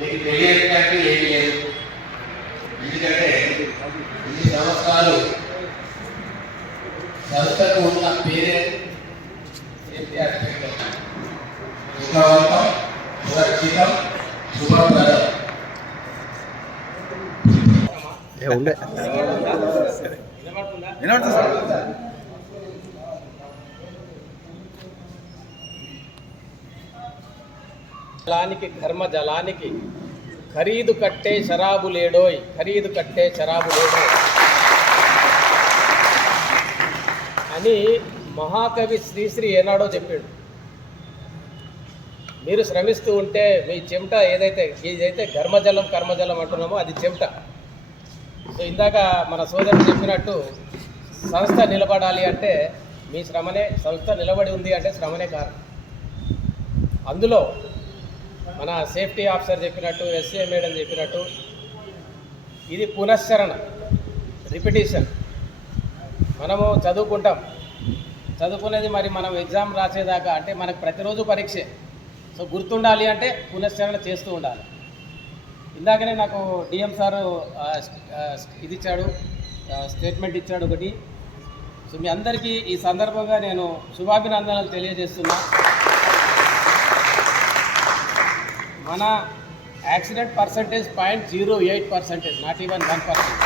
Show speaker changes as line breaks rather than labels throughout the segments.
మీకు తెలియదంటే ఏం లేదు ఎందుకంటే ఇన్ని సంవత్సరాలు సంస్థకు ఉన్న పేరే సుఖవంతం సురక్షితం శుభప్రదం ఉండే నిలబడుతుందా నిలబడుతుంది సార్
జలానికి ధర్మ జలానికి ఖరీదు కట్టే శరాబు లేడోయ్ ఖరీదు కట్టే శరాబు లేడోయ్ అని మహాకవి శ్రీశ్రీ ఏనాడో చెప్పాడు మీరు శ్రమిస్తూ ఉంటే మీ చెమట ఏదైతే ఏదైతే ధర్మజలం కర్మజలం అంటున్నామో అది చెమట సో ఇందాక మన సోదరుడు చెప్పినట్టు సంస్థ నిలబడాలి అంటే మీ శ్రమనే సంస్థ నిలబడి ఉంది అంటే శ్రమనే కారణం అందులో మన సేఫ్టీ ఆఫీసర్ చెప్పినట్టు ఎస్ఏ మేడం చెప్పినట్టు ఇది పునశ్చరణ రిపిటేషన్ మనము చదువుకుంటాం చదువుకునేది మరి మనం ఎగ్జామ్ రాసేదాకా అంటే మనకు ప్రతిరోజు పరీక్షే సో గుర్తుండాలి అంటే పునశ్చరణ చేస్తూ ఉండాలి ఇందాకనే నాకు డిఎం సార్ ఇది ఇచ్చాడు స్టేట్మెంట్ ఇచ్చాడు ఒకటి సో మీ అందరికీ ఈ సందర్భంగా నేను శుభాభినందనలు తెలియజేస్తున్నా మన accident percentage point zero eight percentage not even one percent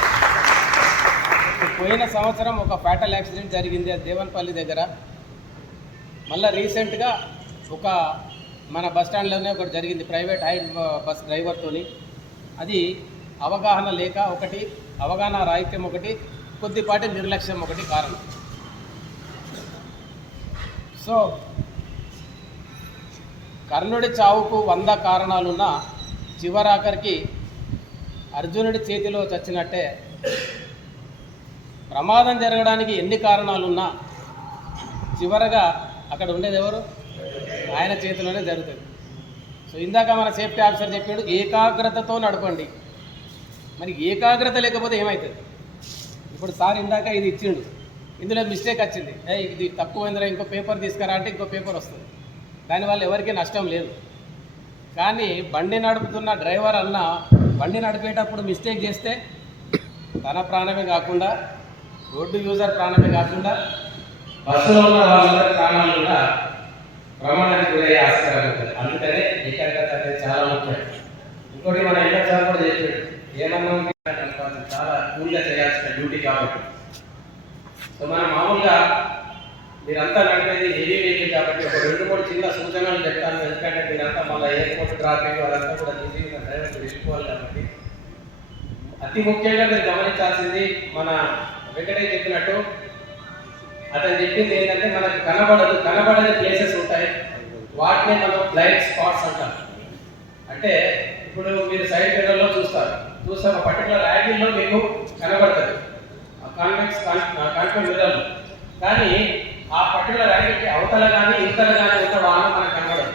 పోయిన సంవత్సరం ఒక ఫ్యాటల్ యాక్సిడెంట్ జరిగింది అది దేవన్పల్లి దగ్గర మళ్ళీ రీసెంట్గా ఒక మన బస్ స్టాండ్లోనే ఒకటి జరిగింది ప్రైవేట్ హై బస్ డ్రైవర్తోని అది అవగాహన లేక ఒకటి అవగాహన రాహిత్యం ఒకటి కొద్దిపాటి నిర్లక్ష్యం ఒకటి కారణం సో కర్ణుడి చావుకు వంద కారణాలున్నా చివరాఖరికి అర్జునుడి చేతిలో చచ్చినట్టే ప్రమాదం జరగడానికి ఎన్ని కారణాలున్నా చివరగా అక్కడ ఉండేది ఎవరు ఆయన చేతిలోనే జరుగుతుంది సో ఇందాక మన సేఫ్టీ ఆఫీసర్ చెప్పాడు ఏకాగ్రతతో నడపండి మరి ఏకాగ్రత లేకపోతే ఏమవుతుంది ఇప్పుడు సార్ ఇందాక ఇది ఇచ్చిండు ఇందులో మిస్టేక్ వచ్చింది ఇది తక్కువైందిరా ఇంకో పేపర్ తీసుకురా అంటే ఇంకో పేపర్ వస్తుంది దానివల్ల ఎవరికీ నష్టం లేదు కానీ బండి నడుపుతున్న డ్రైవర్ అన్న బండి నడిపేటప్పుడు మిస్టేక్ చేస్తే తన ప్రాణమే కాకుండా రోడ్డు యూజర్ ప్రాణమే కాకుండా
బస్సులో ఉన్న వాళ్ళందరి ప్రాణాలు కూడా ప్రమాణానికి గురయ్యే ఆస్కారం అందుకనే ఏకాగ్రత అనేది చాలా ముఖ్యం ఇంకోటి మన ఇళ్ళ చాలా కూడా చేసాడు ఏమన్నా చాలా కూల్గా చేయాల్సిన డ్యూటీ కాబట్టి సో మనం మామూలుగా మీరంతా నడిపేది ఏమీ లేదు కాబట్టి ఒక రెండు మూడు చిన్న సూచనలు చెప్తాను ఎందుకంటే మీరంతా మళ్ళీ ఎయిర్పోర్ట్ ట్రాఫిక్ వాళ్ళంతా కూడా బిజీగా డ్రైవర్కి వెళ్ళిపోవాలి కాబట్టి అతి ముఖ్యంగా మీరు గమనించాల్సింది మన వెంకటే చెప్పినట్టు అతను చెప్పింది ఏంటంటే మనకు కనబడదు కనబడని ప్లేసెస్ ఉంటాయి వాటిని మనం బ్లైండ్ స్పాట్స్ అంటాం అంటే ఇప్పుడు మీరు సైడ్ మిర్రర్లో చూస్తారు చూస్తే ఒక పర్టికులర్ యాంగిల్లో మీకు కనబడుతుంది కాన్వెక్స్ కాన్వెక్స్ మిర్రర్లో కానీ ఆ పర్టికులర్ ర్యాకెట్ అవతల కానీ ఇంతల కానీ ఉన్న వాళ్ళు మనకు కనబడదు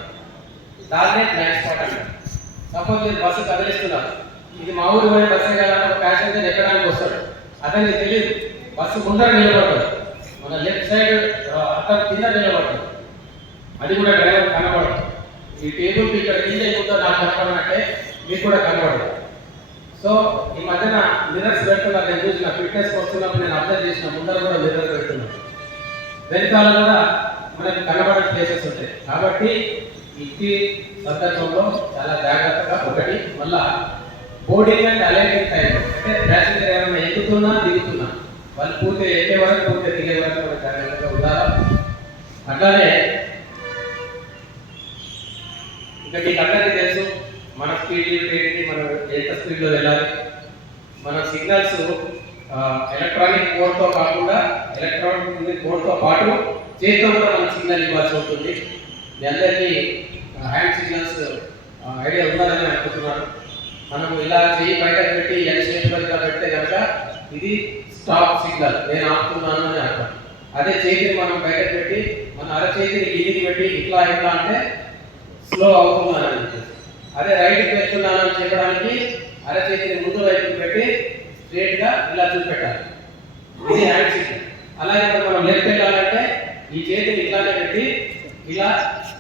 దాన్నే బ్లాక్ స్పాట్ అంటారు సపోజ్ మీరు బస్సు కదిలిస్తున్నారు ఇది మా ఊరు పోయి బస్సు కదా ప్యాసింజర్ ఎక్కడానికి వస్తాడు అతనికి తెలియదు బస్సు ముందర నిలబడతాడు మన లెఫ్ట్ సైడ్ అతను కింద నిలబడతాడు అది కూడా డ్రైవర్ కనబడదు ఈ టేబుల్ ఇక్కడ కింద ఉందో నాకు చెప్పాలంటే మీకు కూడా కనబడదు సో ఈ మధ్యన మిరర్స్ పెడుతున్నారు నేను చూసిన ఫిట్నెస్ వస్తున్నప్పుడు నేను అబ్జర్వ్ చేసిన ముందర కూడా మిరర్ పెడుతున్నాను వెనకాల కూడా మనకి కనబడే ప్లేసెస్ ఉంటాయి కాబట్టి ఇట్టి సందర్భంలో చాలా జాగ్రత్తగా ఒకటి మళ్ళా బోర్డింగ్ అండ్ అలైనింగ్ టైం అంటే ప్యాసింజర్ ఏమైనా ఎక్కుతున్నా దిగుతున్నా వాళ్ళు పూర్తి ఎక్కే వరకు పూర్తి దిగే వరకు మనం జాగ్రత్తగా ఉండాలి అట్లానే ఇంకా మీకు అందరికీ తెలుసు మన స్పీడ్ ఏంటి మనం ఎంత స్పీడ్లో వెళ్ళాలి మన సిగ్నల్స్ ఎలక్ట్రానిక్ బోర్డ్తో కాకుండా ఎలక్ట్రానిక్ బోర్డ్తో పాటు చేతితో కూడా మనం సిగ్నల్ ఇవ్వాల్సి ఉంటుంది మీ అందరికీ హ్యాండ్ సిగ్నల్స్ ఐడియా ఉన్నారని అనుకుంటున్నాను మనం ఇలా చేయి బయట పెట్టి ఎన్ షేప్గా పెడితే కనుక ఇది స్టాప్ సిగ్నల్ నేను ఆపుతున్నాను అని అర్థం అదే చేతిని మనం బయట పెట్టి మన అర చేతిని పెట్టి ఇట్లా ఇట్లా అంటే స్లో అవుతున్నాను అదే రైట్ పెడుతున్నాను అని చెప్పడానికి అర చేతిని ముందు వైపు పెట్టి స్ట్రేట్ గా ఇలా చూపెట్టాలి ఇది హ్యాండ్ సిగ్నల్ అలాగే మనం లెఫ్ట్ వెళ్ళాలంటే ఈ చేతిని ఇట్లానే పెట్టి ఇలా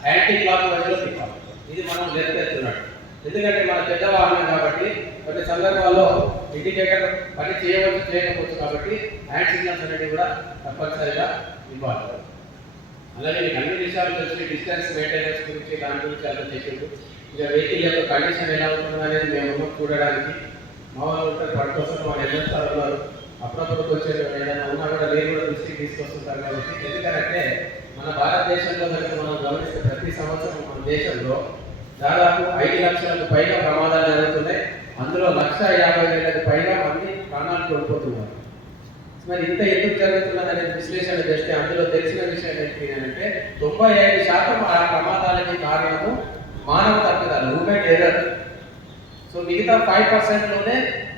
యాంటీ క్లాక్ వైజ్ లో తిప్పాలి ఇది మనం లెఫ్ట్ ఎత్తున్నాడు ఎందుకంటే మన పెద్ద వాహనం కాబట్టి కొన్ని సందర్భాల్లో ఇండికేటర్ పని చేయవచ్చు చేయకపోవచ్చు కాబట్టి హ్యాండ్ సిగ్నల్స్ అనేవి కూడా తప్పనిసరిగా ఇవ్వాలి అలాగే మీకు అన్ని విషయాలు తెలిసి డిస్టెన్స్ మెయింటెనెన్స్ గురించి దాని గురించి అర్థం చేసేందుకు ఇక వెహికల్ యొక్క కండిషన్ ఎలా ఉంటుంది అనేది మేము చూడడానికి మామూలుగా పని మా వాళ్ళు ఎన్నోసార్లు ఉన్నారు అప్పుడప్పుడు వచ్చే ఏదైనా ఉన్నా కూడా నేను కూడా దృష్టికి తీసుకొస్తుంటారు కాబట్టి ఎందుకంటే మన భారతదేశంలో కనుక మనం గమనిస్తే ప్రతి సంవత్సరం మన దేశంలో దాదాపు ఐదు లక్షలకు పైగా ప్రమాదాలు జరుగుతున్నాయి అందులో లక్ష యాభై వేలకు పైగా మంది ప్రాణాలు కోల్పోతున్నారు మరి ఇంత ఎందుకు జరుగుతున్నది అనే విశ్లేషణ చేస్తే అందులో తెలిసిన విషయం ఏంటి అంటే తొంభై ఐదు శాతం ఆ ప్రమాదాలకి కారణము మానవ సో మిగతా ఫైవ్ పర్సెంట్లోనే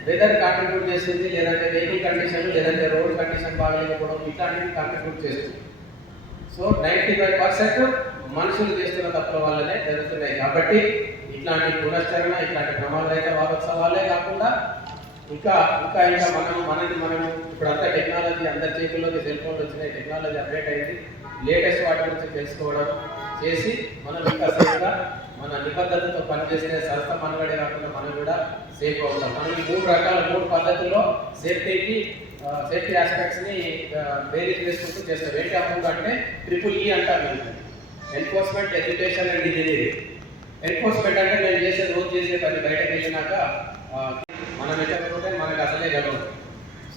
వెదర్ కాంట్రిబ్యూట్ చేస్తుంది లేదంటే వెహికల్ కండిషన్ లేదంటే రోడ్ కండిషన్ బాగలేకపోవడం ఇట్లాంటివి కాంట్రిబ్యూట్ చేస్తుంది సో నైంటీ ఫైవ్ పర్సెంట్ మనుషులు చేస్తున్న తప్పుల వల్లనే జరుగుతున్నాయి కాబట్టి ఇట్లాంటి పునశ్చరణ ఇట్లాంటి ప్రమాదరహిత వారోత్సవాలే కాకుండా ఇంకా ఇంకా ఇంకా మనం మనది మనం ఇప్పుడంతా టెక్నాలజీ అందరి చేతుల్లోకి సెల్ ఫోన్లు వచ్చినాయి టెక్నాలజీ అప్డేట్ అయింది లేటెస్ట్ వాటి గురించి తెలుసుకోవడం చేసి మనం ఇంకా సేఫ్గా మన నిబద్ధతతో పనిచేసే సంస్థ మనగడే కాకుండా మనం కూడా సేఫ్ అవుతాం మనం ఈ మూడు రకాల మూడు పద్ధతుల్లో సేఫ్టీకి సేఫ్టీ ఆస్పెక్ట్స్ని వేరీ చేసుకుంటూ చేస్తాం ఏంటి ఆ అంటే ట్రిపుల్ ఈ అంటారు enforcement education and engineering enforcement అంటే నేను చేసే రోజు చేసే పని బయటకు వెళ్ళినాక మనం వెళ్ళకపోతే మనకు అసలే గడవదు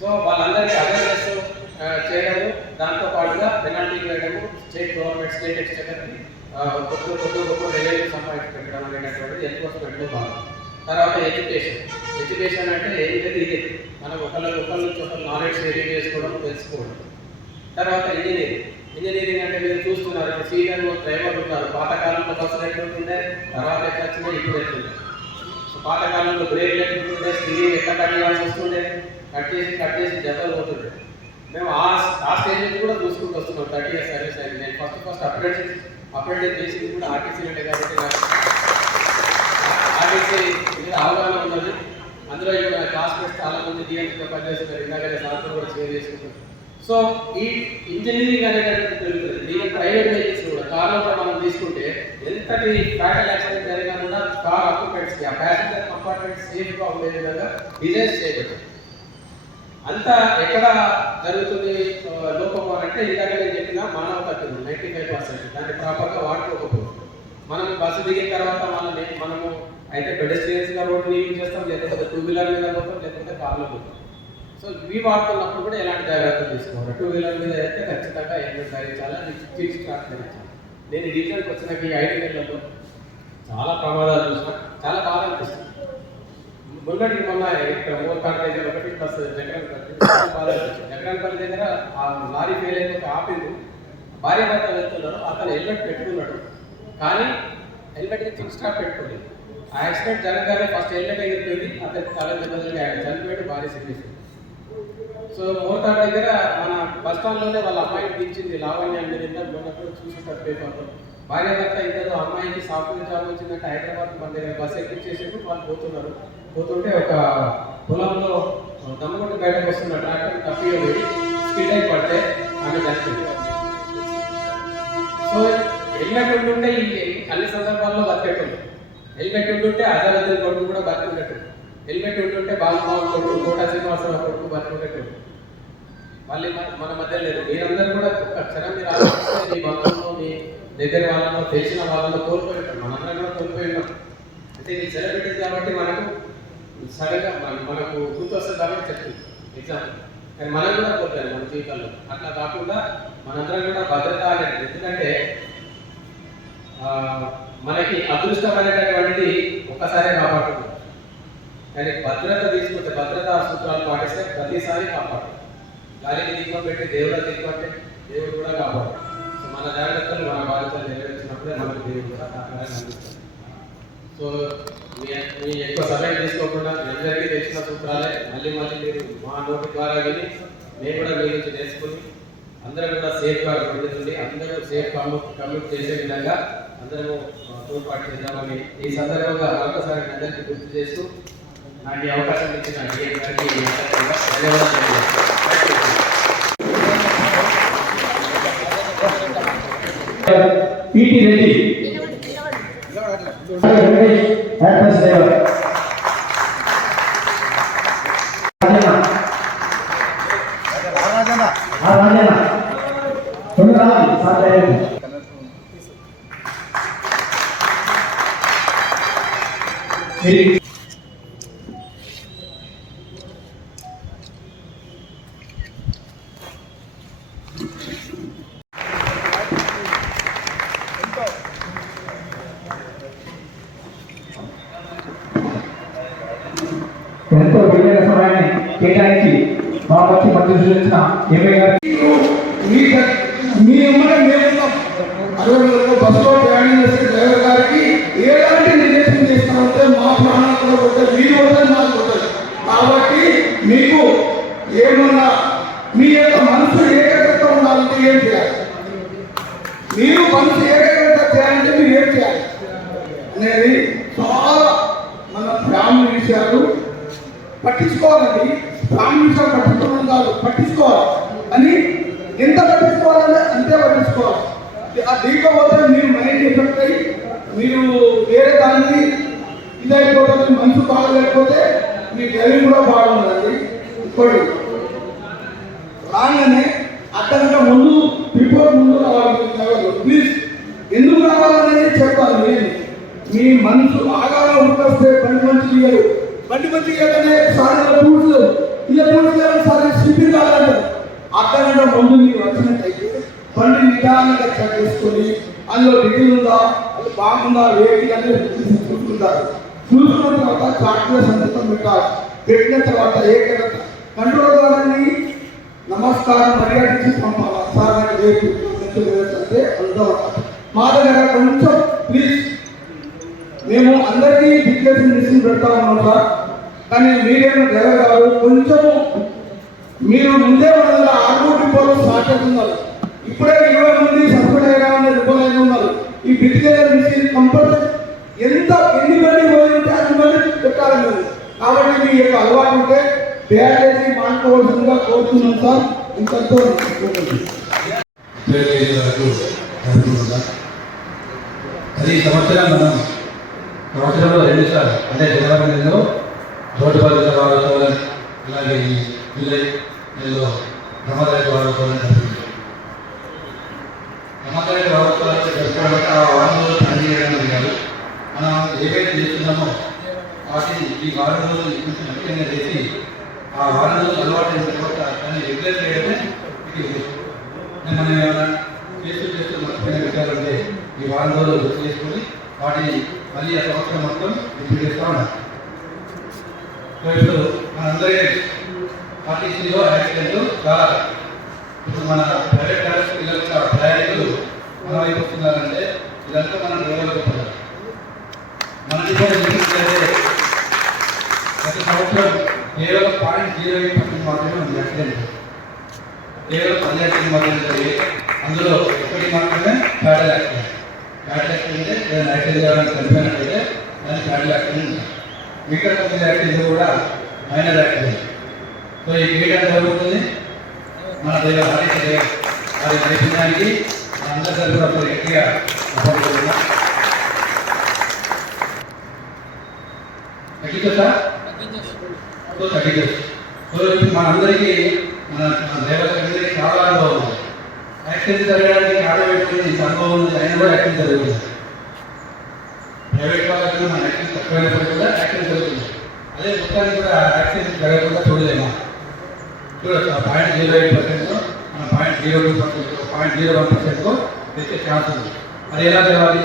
సో వాళ్ళందరికీ అవేర్నెస్ చేయడము దాంతో పాటుగా పెనాల్టీ వేయడము స్టేట్ గవర్నమెంట్ స్టేట్ ఎక్స్టెండర్కి కొత్త కొత్త గొప్ప రెవెన్యూ సంపాదించడం అనేటటువంటి ఎక్కువ స్పెండ్లో తర్వాత ఎడ్యుకేషన్ ఎడ్యుకేషన్ అంటే ఏం లేదు ఇది మనం ఒకళ్ళ ఒకళ్ళ ఒకళ్ళు నాలెడ్జ్ షేరింగ్ చేసుకోవడం తెలుసుకోవడం తర్వాత ఇంజనీరింగ్ ఇంజనీరింగ్ అంటే మీరు చూస్తున్నారు సీనియర్ డ్రైవర్ ఉన్నారు పాతకాలంలో బస్సులు ఎట్లుంటుండే తర్వాత ఎట్లా వచ్చిందో ఇప్పుడు ఎట్లుండే పాతకాలంలో బ్రేక్ ఎట్లుంటుండే స్టీరింగ్ ఎక్కడ కట్ చేయాల్సి వస్తుండే కట్ చేసి కట్ చేసి జతలు పోతుండే మేము ఆ ఆ స్టేజ్ కూడా చూసుకుంటూ వస్తున్నాం థర్టీ ఇయర్స్ సర్వీస్ అయింది నేను ఫస్ట్ ఫస్ట్ అప్డేట్ చేసి అప్రడేట్ చేసింది కూడా ఆర్టీసీ ఆర్టీసీలే కాబట్టి ఆర్టీసీ మీద అవగాహన ఉన్నది అందులో క్లాస్ కాస్మెట్స్ చాలా మంది డిఎన్సీతో పనిచేస్తున్నారు ఇందాకనే సార్తో కూడా షేర్ చేసుకుంటారు సో ఈ ఇంజనీరింగ్ అనేటటువంటి జరుగుతుంది దీని ప్రైవేట్ వెహికల్స్ కూడా కార్లో మనం తీసుకుంటే ఎంతటి ఫ్యాటల్ యాక్సిడెంట్ జరిగినా కూడా కార్ ఆక్యుపెంట్స్కి ఆ ప్యాసింజర్ కంపార్ట్మెంట్ సేఫ్గా ఉండే విధంగా డిజైన్ చేయబడుతుంది అంతా ఎక్కడ జరుగుతుంది లోపం అంటే ఇందాక నేను చెప్పిన మానవ తప్పిదం నైంటీ ఫైవ్ పర్సెంట్ దాన్ని ప్రాపర్గా వాడుకోకపోవడం మనం బస్సు దిగిన తర్వాత వాళ్ళని మనము అయితే పెడెస్ట్రియన్స్గా రోడ్ని యూజ్ చేస్తాం లేకపోతే టూ వీలర్ మీద పోతాం లేకపోతే కార్లో పోతాం సో ఇవి వాడుతున్నప్పుడు కూడా ఎలాంటి జాగ్రత్తలు తీసుకోవాలి టూ వీలర్ మీద అయితే ఖచ్చితంగా హెల్మెట్ ధరించాలి అని చీట్ స్టాక్ ధరించాలి నేను రీసెంట్కి వచ్చిన ఈ ఐదు చాలా ప్రమాదాలు గుల్లడి మొన్న మూడు కాలేజీ ఒకటి ప్లస్ జగన్ జగన్పల్లి దగ్గర ఆ లారీ ఫెయిల్ అయిపోతే ఆపింది భార్య భర్త వెళ్తున్నారు అతను హెల్మెట్ పెట్టుకున్నాడు కానీ హెల్మెట్ ఫుల్ స్టాప్ పెట్టుకోండి ఆ యాక్సిడెంట్ జరగగానే ఫస్ట్ హెల్మెట్ ఎగిరిపోయింది అతని తల దెబ్బతికి ఆయన చనిపోయాడు భార్య సిగ్నేసి సో ముహూర్తాల దగ్గర మన బస్ స్టాండ్లోనే వాళ్ళ అమ్మాయిని దించింది లావణ్య అంటే నిన్న మొన్నప్పుడు చూసేసారు పేపర్లో భార్యాభర్త ఇద్దరు అమ్మాయికి సాఫ్ట్వేర్ జాబ్ వచ్చిందంటే హైదరాబాద్ మళ్ళీ దగ్గర బస్ ఎక్కించేసేసి వాళ్ళు పోతున్నారు పోతుంటే ఒక పొలంలో దమ్ముకుంటూ బయటకు వస్తున్న ట్రాక్టర్ తప్పి స్కిడ్ అయి పడితే ఆమె చనిపోయింది సో హెల్మెట్ ఉంటుంటే అన్ని సందర్భాల్లో బతికేటండి హెల్మెట్ ఉంటుంటే అజరద్దీన్ కొడుకు కూడా బతికుండేటండి హెల్మెట్ ఉంటుంటే బాలబాబు కొడుకు కోటా శ్రీనివాసరావు కొడుకు బతికుండేటండి మళ్ళీ మన మధ్య లేదు మీరందరూ కూడా ఒక్క క్షణం మీరు ఆలోచిస్తే మీ బంధంలో మీ దగ్గర వాళ్ళతో తెలిసిన వాళ్ళతో కోల్పోయి ఉంటాం మనందరం కూడా కోల్పోయి ఉంటాం అయితే ఇది సెలబ్రిటీస్ కాబట్టి మనకు సరిగా మనకు వస్తుంది కాబట్టి చెప్తుంది ఎగ్జాంపుల్ కానీ మనం కూడా కోల్పోయాం మన జీవితంలో అట్లా కాకుండా మనందరం కూడా భద్రత అనేది ఎందుకంటే మనకి అదృష్టం అనేటటువంటిది ఒక్కసారే కాపాడుతుంది కానీ భద్రత తీసుకుంటే భద్రత సూత్రాలు పాటిస్తే ప్రతిసారి కాపాడు గాలికి దీపం పెట్టి దేవుడు దీపం దేవుడు కూడా కాపాడుతుంది మన జాగ్రత్తలు మన బాధ్యతలు నెరవేర్చినప్పుడే మనకు దేవుడు సో మీ ఎక్కువ సమయం తీసుకోకుండా అందరికీ తెలిసిన సూత్రాలే మళ్ళీ మళ్ళీ మీరు మా నోటి ద్వారా విని మేము కూడా మీ నుంచి నేర్చుకుని అందరూ కూడా సేఫ్గా పండుతుంది అందరూ సేఫ్ కమ్యూట్ చేసే విధంగా అందరూ తోడ్పాటు చేద్దామని ఈ సందర్భంగా మరొకసారి అందరికీ గుర్తు చేస్తూ నాకు అవకాశం ఇచ్చిన ధన్యవాదాలు driver PT Reddy Venkatesh actors driver మీ అమ్మని మేము అరవై బస్సులో ప్రయాణం చేసే డ్రైవర్ గారికి ఏలాంటి మా ప్రాణాలు కూడా కొట్టదు మీరు కొట్టదు కాబట్టి మీకు ఏమన్నా మీ యొక్క మనసు ఏకాగ్రత ఉండాలంటే ఏం చేయాలి మీరు మనసు ఏకాగ్రత చేయాలంటే ఏం చేయాలి అనేది చాలా మన ఫ్యామిలీ విషయాలు పట్టించుకోవాలండి ఫ్యామిలీ కాదు పట్టించుకోవాలి అని ఎంత పట్టించుకోవాలని అంతే పట్టించుకోవాలి ఆ దీంట్లో పోతే మీరు మైండ్ ఎఫెక్ట్ అయ్యి మీరు వేరే దానికి ఇదైపోతే మనసు బాగలేకపోతే మీ డైరీ కూడా బాగుండాలి ఇప్పుడు రాగానే అక్కడ ముందు బిఫోర్ ముందు రావాలి ప్లీజ్ ఎందుకు రావాలనేది చెప్పాలి మీ మనసు బాగా ఉంటే పని మంచి చేయరు బండి మంచి ఏదైనా సార్ టూర్స్ ఇలా టూర్స్ సార్ స్లిప్పింగ్ కావాలంటే అక్కడ ముందు మీరు వచ్చినట్లయితే బండి నిదానంగా చెక్ చేసుకొని అందులో డిగ్రీ ఉందా అది బాగుందా వేడి అనేది చూసుకుంటారు చూసుకున్న తర్వాత చాట్లో సంతకం పెట్టాలి పెట్టిన తర్వాత ఏకగ్రత కంట్రోల్ గారిని నమస్కారం మర్యాదించి పంపాలి సార్ నాకు రేపు అంటే అంతా మా దగ్గర కొంచెం ప్లీజ్ మేము అందరికీ డిక్లరేషన్ చేసి పెడతా ఉన్నాం సార్ కానీ మీరేమో డ్రైవర్ గారు కొంచెము మీరు ముందే ఉన్నది ఆరు డిపోలో స్టార్ట్ అవుతున్నారు ఇప్పుడే ఇరవై మంది సస్పెండ్ అయ్యా అనే అయితే ఉన్నారు ఈ డిక్లరేషన్ మిషన్ కంపల్సరీ ఎంత ఎన్ని మంది పోయింటే ఉంటే అది మళ్ళీ పెట్టాలి మీరు కాబట్టి మీ యొక్క అలవాటు ఉంటే దయచేసి మాట్లాడవలసిందిగా కోరుతున్నాం సార్ ఇంతతో అది సంవత్సరం మనం సంవత్సరంలో రెండు సార్లు అంటే జనవరి నెలలో రోడ్డు భద్రత వాడుకోవాలని అలాగే ఈ జూలై నెలలో రమదాయక వాడుకోవాలని జరిగింది రమదాయక వారోత్సవాలు జరుపుకోవడానికి ఆ వారం రోజులు పనిచేయడం కాదు మనం ఏవైతే చేస్తున్నామో వాటిని ఈ వారం రోజులు కొంచెం ముఖ్యంగా చేసి ఆ వారం రోజులు అలవాటు అయిన తర్వాత దాన్ని రెగ్యులర్ చేయడమే ఇది మనం ఏమైనా చేస్తూ చేస్తూ మర్చిపోయిన విషయాలు ఈ వారం రోజులు గుర్తు చేసుకొని వాటిని మళ్ళీ సంవత్సరం మొత్తం రిపీట్ చేస్తూ ఇప్పుడు మనందరి పార్టీసీలో యాక్సిడెంట్ చాలా ఇప్పుడు మన ప్రైవేట్ కాలేజ్ పిల్లలు ప్రయాణికులు మనం అయిపోతున్నారంటే ఇదంతా మనం నిలవలేకపోతున్నాం మనకి కూడా ప్రతి సంవత్సరం కేవలం పాయింట్ జీరో ఎయిట్ పర్సెంట్ మాత్రమే ఉంది యాక్సిడెంట్ కేవలం పది యాక్సిడెంట్ మాత్రమే జరిగి అందులో ఒకటి మాత్రమే ప్యాడల్ యాక్సిడెంట్ కాంటాక్ట్ ఉంటే నేను యాక్టివ్ చేయాలని చనిపోయినట్లయితే దాన్ని కాంటాక్ట్ ఉంది ఇక్కడ కొంచెం యాక్టివ్ కూడా మైనర్ యాక్టివ్ సో ఈ క్రీడలు జరుగుతుంది మన దేవ హరి వారి నైపుణ్యానికి అందరి తరఫున గట్టిగా అప్పడుతున్నాం తగ్గించా సో సో ఇప్పుడు మనందరికీ మన దేవతలందరికీ చాలా అనుభవం యాక్సిడెంట్ జరగడానికి కారణం ఏంటి సంభవం ఉంది ఆయన కూడా యాక్సిడెంట్ జరుగుతుంది ప్రైవేట్ వాళ్ళకి మన యాక్సిడెంట్ తక్కువైనప్పుడు కూడా యాక్సిడెంట్ జరుగుతుంది అదే మొత్తానికి కూడా యాక్సిడెంట్ జరగకుండా చూడలేమా చూడొచ్చు ఆ పాయింట్ జీరో ఎయిట్ పర్సెంట్ మన point zero two percent point zero one percent తెచ్చే ఛాన్స్ ఉంది అది ఎలా తెలవాలి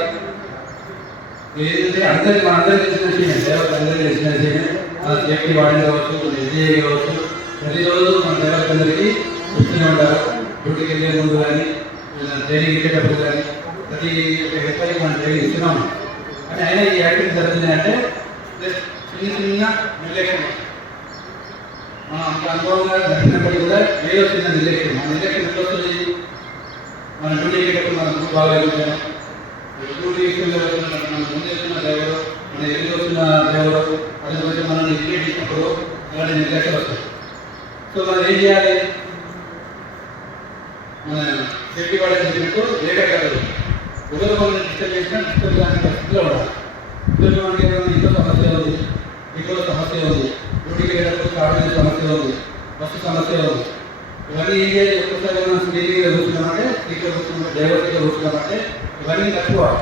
ఏంటంటే అందరికీ మన అందరికీ తెలిసిన విషయమే దేవత అందరికీ తెలిసిన విషయమే మన సేఫ్టీ వాడిని కావచ్చు ఎస్జీఐ కావచ్చు ప్రతిరోజు మన దేవతలందరికీ చూస్తూనే ఉండాలి తెలియజేస్తున్నాను కానీ అయినా ఈ యాక్టింగ్ జరుగుతుంది అంటే చిన్న చిన్న నిర్లక్ష్యం మన అంత అనుభవంగా జరిగినప్పటికీ కూడా ఏదో చిన్న నిర్లక్ష్యం మన నిర్లక్ష్యం ఎంత వస్తుంది మన డ్యూటీ ఎక్కేటప్పుడు మన గ్రూప్ బాగలేకపోయాం డ్యూటీ విషయంలో మనం ముందేస్తున్న డ్రైవరు మన ఎదురు వస్తున్న అది కొంచెం అలాంటి నిర్లక్ష్యం సో మనం ఏం చేయాలి మన సేఫ్టీ వాళ్ళని చెప్పినట్టు లేక కదా ఉదయం వాళ్ళని డిస్టర్బ్ చేసినా డిస్టర్బ్ కాని పరిస్థితిలో ఉండాలి ఉద్యోగం అంటే ఇంట్లో సమస్య ఉంది ఇంట్లో సమస్య ఉంది డ్యూటీకి వెళ్ళేటప్పుడు సమస్య ఉంది బస్సు సమస్య ఉంది ఇవన్నీ ఏం చేయాలి ఒక్కసారి మనం స్టీరింగ్లో చూస్తున్నామంటే స్టీట్లో చూస్తున్నాం డైవర్సీలో చూస్తున్నామంటే ఇవన్నీ తక్కువాలి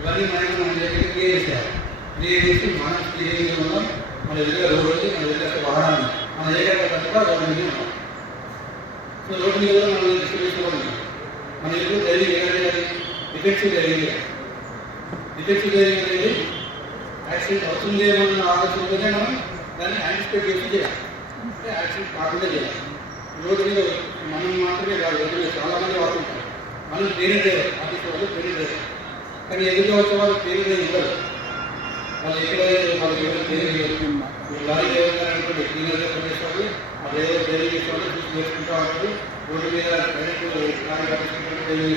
ఇవన్నీ మనకి మనం క్లియర్ చేసేయాలి క్లియర్ చేసి మనం స్టీరింగ్లో ఉన్నాం మన దగ్గర రోడ్డు మన దగ్గర వాహనాన్ని మన దగ్గర కనుక రోడ్డు మీద ఉన్నాం సో రోడ్డు మీద మనం డిస్ట్రిబ్యూషన్ మనం ఎప్పుడు డైలీ ఏదైనా డిఫెక్ట్ జరిగింది డిఫెక్ట్ జరిగింది యాక్సిడెంట్ అవుతుందేమన్న ఆలోచనతోనే మనం దాన్ని యాంటిసిపేట్ చేసి చేయాలి అంటే యాక్సిడెంట్ కాకుండా చేయాలి రోజు మీద మనం మాత్రమే కాదు రోజు మీద చాలామంది వాడుతుంటారు మనం పేరు డ్రైవర్ ఆఫీస్ వాళ్ళు పేరు డ్రైవర్ కానీ ఎదురుగా వచ్చే వాళ్ళు పేరు డ్రైవర్ ఉండదు వాళ్ళు ఎక్కడ వాళ్ళు ఎవరు పేరు లారీ డ్రైవర్ గారు అనుకోండి క్లీనర్ పనిచేసుకోవాలి ఆ డ్రైవర్ పేరు చేసుకోవాలి చూసి నేర్చుకుంటా ఉంటారు రోడ్డు మీద ప్రజెంట్ లారీ ఆఫీస్ పేరు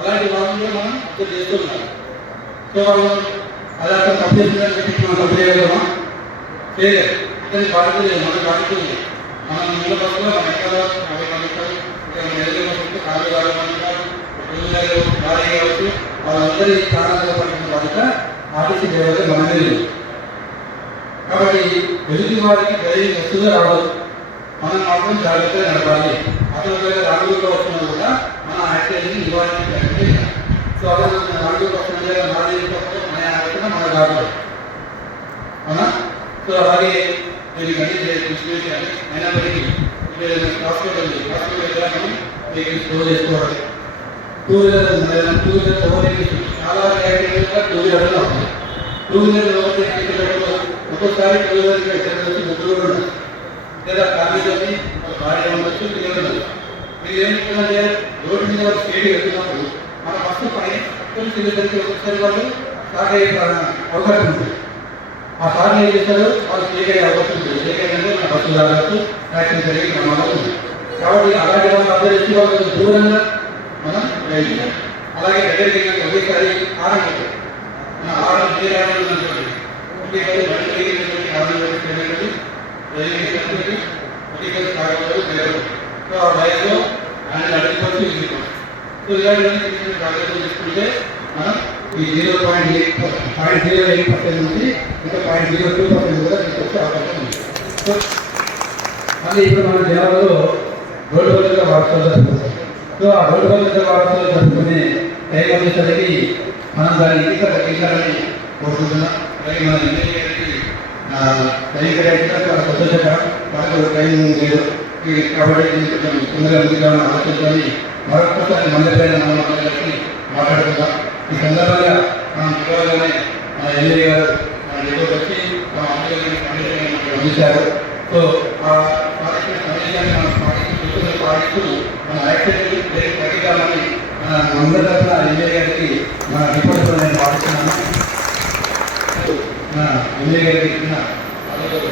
అలాంటి వాళ్ళు మనం అర్థం చేస్తున్నాం సో వాళ్ళు అలా చెప్పి మనం తప్పు చేయగలమా చేయలేదు బాధ్యత మన బాధ్యత మన మన ఎక్కడ అవి కాదు భార్య కావచ్చు వాళ్ళందరి ప్రాణాలతో పడిన బాధ్యత ఆర్టీసీ మనమే లేదు కాబట్టి ఎదుటి వారికి ధైర్యం వస్తుందో రావద్దు మనం మాత్రం జాగ్రత్తగా నడపాలి అతను రాములతో వచ్చినా కూడా ನಮ್ಮ ಹ್ಯಾಪಿಯಲ್ಲಿ ನಿವಾರಣೆ ಕಟ್ಟಿಲ್ಲ ಸೊ ಅದನ್ನು ಮಾಡಿದ ಪಕ್ಷದಲ್ಲಿ ಮಾಡಿ ಮನೆ ಆಗುತ್ತೆ ಮಾಡೋದಾಗಲ್ಲ ಅಲ್ಲ ಸೊ ಹಾಗೆ ಇಲ್ಲಿ ಗಣಿತ ವಿಶ್ಲೇಷಣೆ ನೆನಪಲ್ಲಿ ಹಾಸ್ಪಿಟಲ್ ಹಾಸ್ಪಿಟಲ್ ಹೇಗೆ ಸ್ಟೋರ್ చేసుకోవాలి two wheeler two wheeler overtake చాలా క్యాటగిరీగా టూ వీలర్లో ఉంది టూ వీలర్ ఓవర్టేక్ చేసేటప్పుడు ఒక్కోసారి టూ వీలర్ వచ్చి ముగ్గురు లేదా ఫ్యామిలీలోని భార్య ఉండొచ్చు పిల్లలు ఉండొచ్చు మీరు ఏమనుకున్నారే మన ఫస్ట్ పైన దగ్గరికి వచ్చేసరి వాళ్ళు స్టార్ట్ ఆ సార్లు ఏం చేశారు వాళ్ళు స్టేక్ అయ్యే అవకాశం ఉంది స్టేక్ మనం ప్రయత్నించాలి అలాగే దగ్గరికి ఒకేసారి ఆరం మన ఆరం చేయడానికి ఆ రైల్లో తీసుకుంటే మనం ఈ zero point eight point zero eight percent ఉంది ఇంకా పాయింట్ జీరో టూ పర్సెంట్ కూడా మీకు అవకాశం ఉంది సో మళ్ళీ ఇప్పుడు మన జిల్లాలో రోడ్డు భద్రత వార్తలు జరుగుతుంది సో ఆ రోడ్డు భద్రత వార్తలు జరుపుకునే టైం వచ్చేసరికి మనం దాన్ని ఇంకా తగ్గించాలని కోరుకుంటున్నాం మన ఎమ్మెల్యే గారికి టైం కరెక్ట్గా వాళ్ళకి వచ్చేసాక వాళ్ళకి టైం లేదు ఈ కబడ్డీ తొమ్మిది మంది కావాలని మరొకసారి మందిపైన మనం కలిసి మాట్లాడుకుందాం ఈ సందర్భంగా మనం చూడగానే మన ఎమ్మెల్యే గారు మన దగ్గరకు వచ్చి మా అందించారు సో ఆ సందేశాన్ని మనం మన యాక్సిడెంట్ తగ్గాలని మన అందరి తరఫున ఎమ్మెల్యే గారికి మన రిపోర్ట్ నేను పాటిస్తున్నాను ఎమ్మెల్యే గారికి ఇచ్చిన